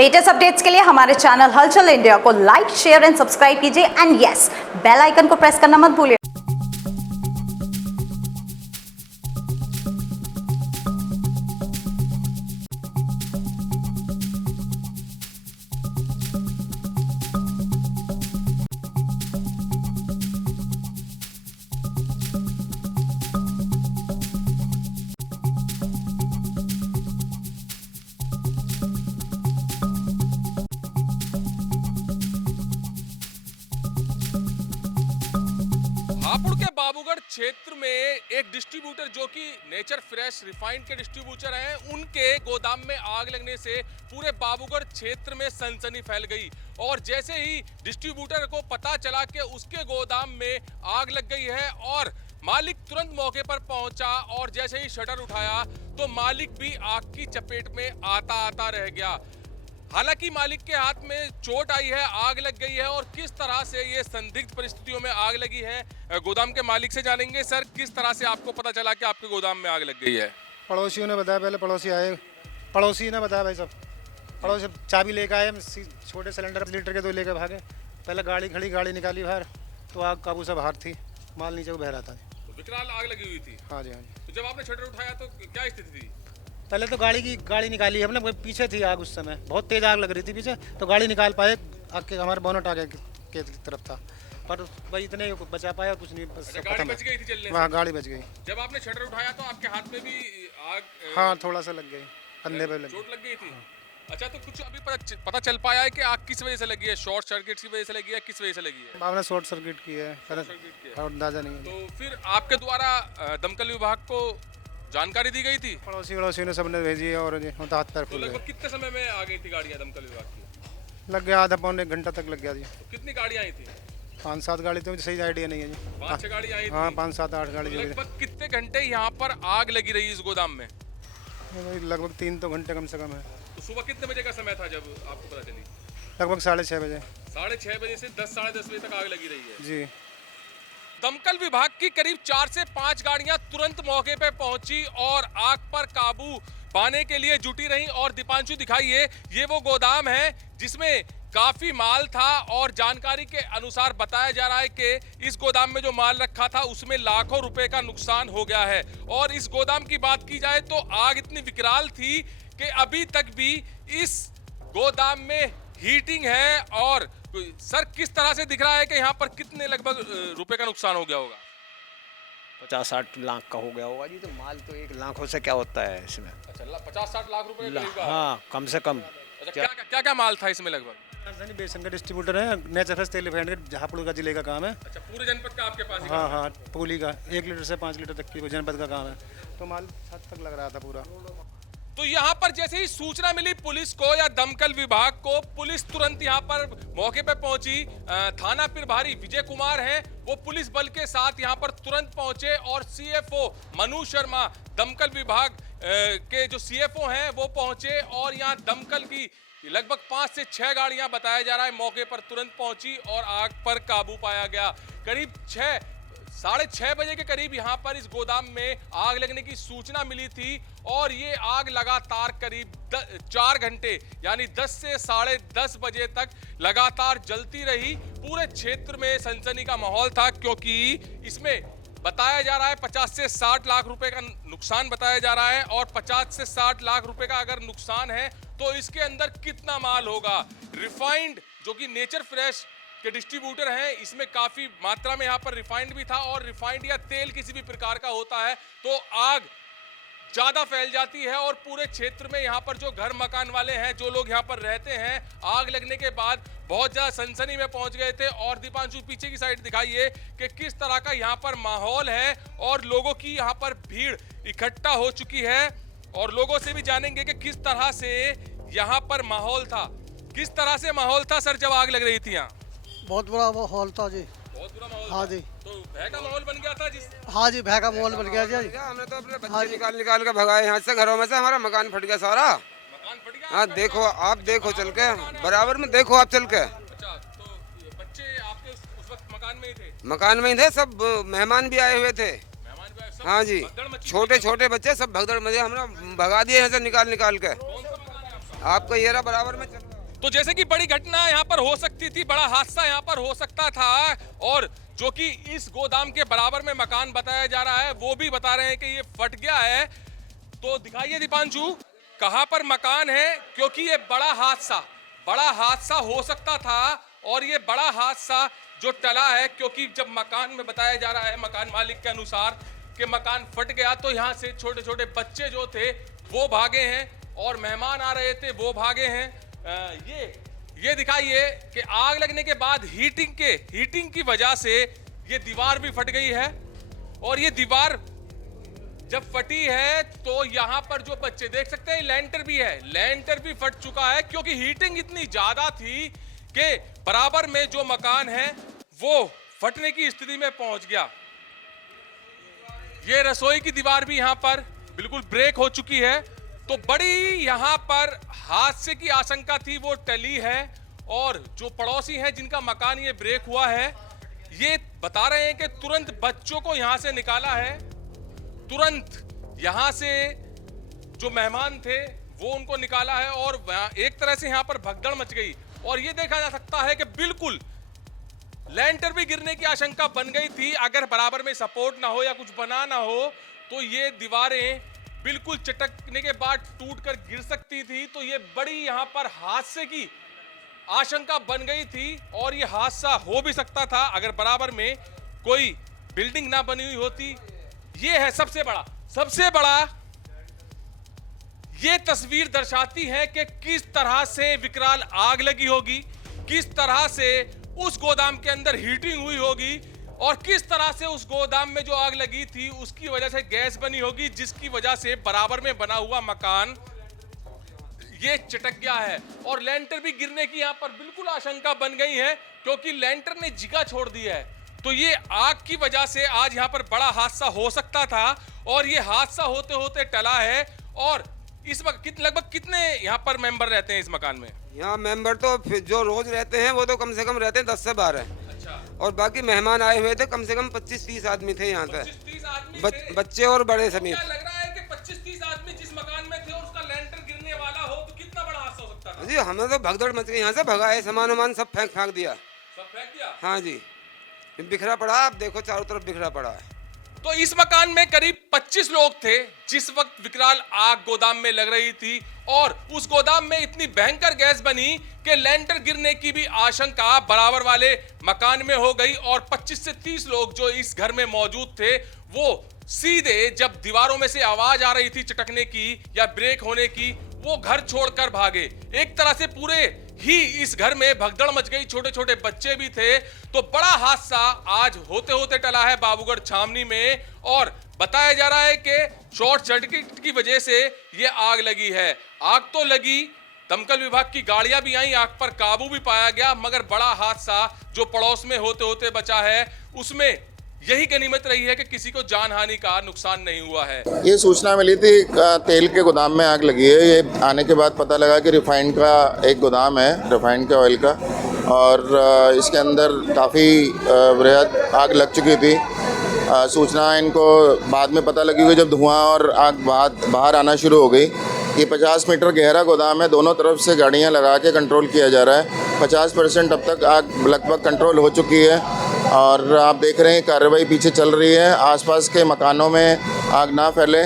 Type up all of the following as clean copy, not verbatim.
Latest updates के लिए हमारे चैनल हलचल इंडिया को लाइक, शेयर एंड सब्सक्राइब कीजिए एंड यस, बेल आइकन को प्रेस करना मत भूलिए। हापुड़ के बाबूगढ़ क्षेत्र में एक डिस्ट्रीब्यूटर जो कि नेचर फ्रेश रिफाइंड के डिस्ट्रीब्यूटर हैं, उनके गोदाम में आग लगने से पूरे बाबूगढ़ क्षेत्र में सनसनी फैल गई। और जैसे ही डिस्ट्रीब्यूटर को पता चला कि उसके गोदाम में आग लग गई है और मालिक तुरंत मौके पर पहुंचा और जैसे ही शटर उठाया तो मालिक भी आग की चपेट में आता रह गया। हालांकि मालिक के हाथ में चोट आई है, आग लग गई है। और किस तरह से ये संदिग्ध परिस्थितियों में आग लगी है, गोदाम के मालिक से जानेंगे। सर, किस तरह से आपको पता चला कि आपके गोदाम में आग लग गई है? पड़ोसियों ने बताया, पहले पड़ोसी आए, पड़ोसी ने बताया भाई सब। पड़ोसी चाबी लेकर आए, छोटे सिलेंडर लीटर के 2 लेकर भागे। पहले गाड़ी खड़ी, गाड़ी निकाली बाहर तो आग काबू से बाहर थी, माल नीचे को बह रहा था। तो विकराल आग लगी हुई थी? हाँ जी। तो जब आपने शटर उठाया तो क्या स्थिति थी? पहले तो गाड़ी निकाली हमने, पीछे थी आग उस समय, बहुत तेज आग लग रही थी पीछे, तो गाड़ी निकाल पाए। आग के हमारे बोनट आगे के तरफ था, पर भाई इतने ही बचा पाया, कुछ नहीं। अच्छा, गाड़ी बच गई थी चलने से? वहाँ गाड़ी बच गई। जब आपने शटर उठाया तो आपके हाथ में भी आग? हाँ, थोड़ा सा लग गई, कंधे पे चोट लग गई थी। अच्छा, तो कुछ अभी पता चल पाया है कि आग किस वजह से लगी है? शॉर्ट सर्किट की वजह से लगी है, किस वजह से लगी है? आपने शॉर्ट सर्किट की है, अंदाजा नहीं है। तो फिर आपके द्वारा दमकल विभाग को जानकारी दी गई थी? पड़ोसी ने सबने भेजी है और हाथ पैर तो लगभग कितने समय में आ गई थी गाड़ियाँ दमकल विभाग की? लग गया आधा पौने घंटा तक लग गया जी। तो कितनी गाड़ियाँ आई थी? 5-7 गाड़ी, तो मुझे सही आइडिया नहीं है जी। 5-6 गाड़ी आई थी? हाँ, 5-7-8 गाड़ी। लगभग कितने घंटे यहाँ पर आग लगी रही इस गोदाम में? लगभग 3 तो घंटे कम से कम है। तो सुबह कितने बजे का समय था जब आपको पता चली? लगभग 6:30 बजे। 6:30 बजे से 10 साढ़े 10 बजे तक आग लगी रही है जी। दमकल विभाग की करीब 4 से 5 गाड़ियां तुरंत मौके पे पहुंची और आग पर काबू पाने के लिए जुटी रहीं। और दीपांशु दिखाइए, ये वो गोदाम है जिसमें काफी माल था और जानकारी के अनुसार बताया जा रहा है कि इस गोदाम में जो माल रखा था उसमें लाखों रुपए का नुकसान हो गया है। और इस गोदाम की बात की जाए तो आग इतनी विकराल थी कि अभी तक भी इस गोदाम में हीटिंग है। और सर, किस तरह से दिख रहा है कि यहाँ पर कितने लगभग रुपए का नुकसान हो गया होगा? 50-60 लाख का हो गया होगा जी। तो माल तो 1 लाखों से क्या होता है इसमें? अच्छा, 50-60 लाख रुपए का? हाँ, कम से कम। अच्छा, क्या माल था इसमें लगभग? राजधानी बेसन का डिस्ट्रीब्यूटर है, नेचर फ्रेश तेल रिफाइंड के हापुड़ का जिले का काम है। अच्छा, पूरे जनपद का आपके पास? हाँ, पूली का 1 लीटर से 5 लीटर तक की जनपद का काम है। तो माल छत तक लग रहा था पूरा। तो यहाँ पर जैसे ही सूचना मिली पुलिस को या दमकल विभाग को, पुलिस तुरंत यहाँ पर मौके पे पहुंची। थाना प्रभारी विजय कुमार हैं, वो पुलिस बल के साथ यहाँ पर तुरंत पहुंचे। और सीएफओ मनु शर्मा, दमकल विभाग के जो सीएफओ हैं, वो पहुंचे और यहाँ दमकल की लगभग 5 से 6 गाड़ियां बताया जा रहा है मौके पर तुरंत पहुंची और आग पर काबू पाया गया। करीब 6-6:30 बजे के करीब यहाँ पर इस गोदाम में आग लगने की सूचना मिली थी और ये आग लगातार करीब 4 घंटे यानी 10 से 10:30 बजे तक लगातार जलती रही। पूरे क्षेत्र में सनसनी का माहौल था क्योंकि इसमें बताया जा रहा है 50 से 60 लाख रुपए का नुकसान बताया जा रहा है। और 50 से 60 लाख रुपए का अगर नुकसान है तो इसके अंदर कितना माल होगा? रिफाइंड जो कि नेचर फ्रेश के डिस्ट्रीब्यूटर हैं, इसमें काफी मात्रा में यहाँ पर रिफाइंड भी था। और रिफाइंड या तेल किसी भी प्रकार का होता है तो आग ज्यादा फैल जाती है। और पूरे क्षेत्र में यहाँ पर जो घर मकान वाले हैं, जो लोग यहाँ पर रहते हैं, आग लगने के बाद बहुत ज्यादा सनसनी में पहुंच गए थे। और दीपांशु, पीछे की साइड दिखाइए कि किस तरह का यहाँ पर माहौल है और लोगों की यहाँ पर भीड़ इकट्ठा हो चुकी है। और लोगों से भी जानेंगे कि किस तरह से यहाँ पर माहौल था। किस तरह से माहौल था सर जब आग लग रही थी यहाँ? बहुत बुरा माहौल था जी। बहुत बुरा माहौल? हाँ जी। तो भय का माहौल बन गया था जिस? हाँ जी, भय का माहौल बन गया जी। हमने तो अपने बच्चे निकाल के भगाए यहाँ से, घरों में से। हमारा मकान फट गया सारा। मकान फट गया? हाँ, देखो आप, देखो चल के बराबर में, देखो आप चल के। अच्छा, तो बच्चे आपके उस वक्त मकान में ही थे? मकान में ही थे, सब मेहमान भी आए हुए थे। मेहमान भी आए, सब हाँ जी, भगदड़ मची? छोटे छोटे बच्चे सब भगदड़ मचे, हमने भगा दिए यहाँ से निकाल के। कौन सा मकान है आपका? आपका ये रहा बराबर में चल तो जैसे कि बड़ी घटना यहाँ पर हो सकती थी, बड़ा हादसा यहाँ पर हो सकता था, और जो कि इस गोदाम के बराबर में मकान बताया जा रहा है वो भी बता रहे हैं कि ये फट गया है। तो दिखाइए दीपांशु कहां पर मकान है, क्योंकि ये बड़ा हादसा हो सकता था और ये बड़ा हादसा जो टला है, क्योंकि जब मकान में बताया जा रहा है मकान मालिक के अनुसार कि मकान फट गया तो यहाँ से छोटे छोटे बच्चे जो थे वो भागे हैं और मेहमान आ रहे थे वो भागे हैं। ये दिखाइए कि आग लगने के बाद हीटिंग की वजह से ये दीवार भी फट गई है, और ये दीवार जब फटी है तो यहाँ पर जो बच्चे देख सकते हैं लेंटर भी फट चुका है, क्योंकि हीटिंग इतनी ज्यादा थी कि बराबर में जो मकान है वो फटने की स्थिति में पहुंच गया। ये रसोई की दीवार भी यहाँ पर बिल्कुल ब्रेक हो चुकी है। तो बड़ी यहाँ पर हादसे की आशंका थी वो टली है, और जो पड़ोसी हैं जिनका मकान ये ब्रेक हुआ है ये बता रहे हैं कि तुरंत बच्चों को यहाँ से निकाला है, तुरंत यहाँ से जो मेहमान थे वो उनको निकाला है, और एक तरह से यहाँ पर भगदड़ मच गई। और ये देखा जा सकता है कि बिल्कुल लेंटर भी गिरने की आशंका बन गई थी, अगर बराबर में सपोर्ट ना हो या कुछ बना ना हो तो ये दीवारें बिल्कुल चटकने के बाद टूट कर गिर सकती थी। तो ये बड़ी यहाँ पर हादसे की आशंका बन गई थी, और ये हादसा हो भी सकता था अगर बराबर में कोई बिल्डिंग ना बनी हुई होती। ये है सबसे बड़ा ये तस्वीर दर्शाती है कि किस तरह से विकराल आग लगी होगी, किस तरह से उस गोदाम के अंदर हीटिंग हुई होगी, और किस तरह से उस गोदाम में जो आग लगी थी उसकी वजह से गैस बनी होगी, जिसकी वजह से बराबर में बना हुआ मकान ये चटक गया है। और लेंटर भी गिरने की यहाँ पर बिल्कुल आशंका बन गई है, क्योंकि लेंटर ने जगह छोड़ दी है। तो ये आग की वजह से आज यहाँ पर बड़ा हादसा हो सकता था, और ये हादसा होते होते टला है। और इस वक्त लगभग कितने यहाँ पर मेंबर रहते हैं इस मकान में? यहाँ मेंबर तो जो रोज रहते हैं वो तो कम से कम रहते हैं 10 से 12। अच्छा। और बाकी मेहमान आए हुए थे, कम से कम 25-30 आदमी थे यहाँ पे, 25-30 आदमी थे। बच्चे और बड़े समेत। क्या लग रहा है कि 25-30 आदमी जिस मकान में थे और उसका लेंटर गिरने वाला हो तो कितना बड़ा हादसा हो सकता था? जी हमें तो भगदड़ मच गई, यहाँ से भगाए, सामान वामान सब फेंक दिया। सब फेंक दिया? हाँ जी, बिखरा पड़ा, आप देखो चारों तरफ बिखरा पड़ा है। तो इस मकान में करीब 25 लोग थे जिस वक्त विकराल आग गोदाम में लग रही थी, और उस गोदाम में इतनी भयंकर गैस बनी कि लेंटर गिरने की भी आशंका बराबर वाले मकान में हो गई। और 25 से 30 लोग जो इस घर में मौजूद थे वो सीधे जब दीवारों में से आवाज आ रही थी चटकने की या ब्रेक होने की, वो घर छोड़कर भागे। एक तरह से पूरे ही इस घर में भगदड़ मच गई, छोटे छोटे बच्चे भी थे। तो बड़ा हादसा आज होते होते टला है बाबूगढ़ छावनी में, और बताया जा रहा है कि शॉर्ट सर्किट की वजह से ये आग लगी है। आग तो लगी, दमकल विभाग की गाड़ियां भी आई, आग पर काबू भी पाया गया, मगर बड़ा हादसा जो पड़ोस में होते होते बचा है उसमें यही गनीमत रही है कि किसी को जानहानि का नुकसान नहीं हुआ है। ये सूचना मिली थी तेल के गोदाम में आग लगी है। ये आने के बाद पता लगा कि रिफाइंड का एक गोदाम है, रिफाइंड के ऑयल का, और इसके अंदर काफ़ी बृहद आग लग चुकी थी। सूचना इनको बाद में पता लगी हुई जब धुआं और आग बाहर आना शुरू हो गई। ये 50 मीटर गहरा गोदाम है, दोनों तरफ से गाड़ियां लगा के कंट्रोल किया जा रहा है। 50% अब तक आग लगभग कंट्रोल हो चुकी है, और आप देख रहे हैं कार्रवाई पीछे चल रही है। आसपास के मकानों में आग ना फैले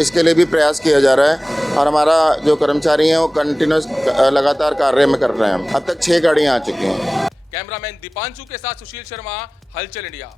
इसके लिए भी प्रयास किया जा रहा है, और हमारा जो कर्मचारी हैं वो कंटिन्यूस लगातार कार्य में कर रहे हैं। अब तक 6 गाड़ियाँ आ चुकी हैं। कैमरामैन दीपांशु के साथ सुशील शर्मा, हलचल इंडिया।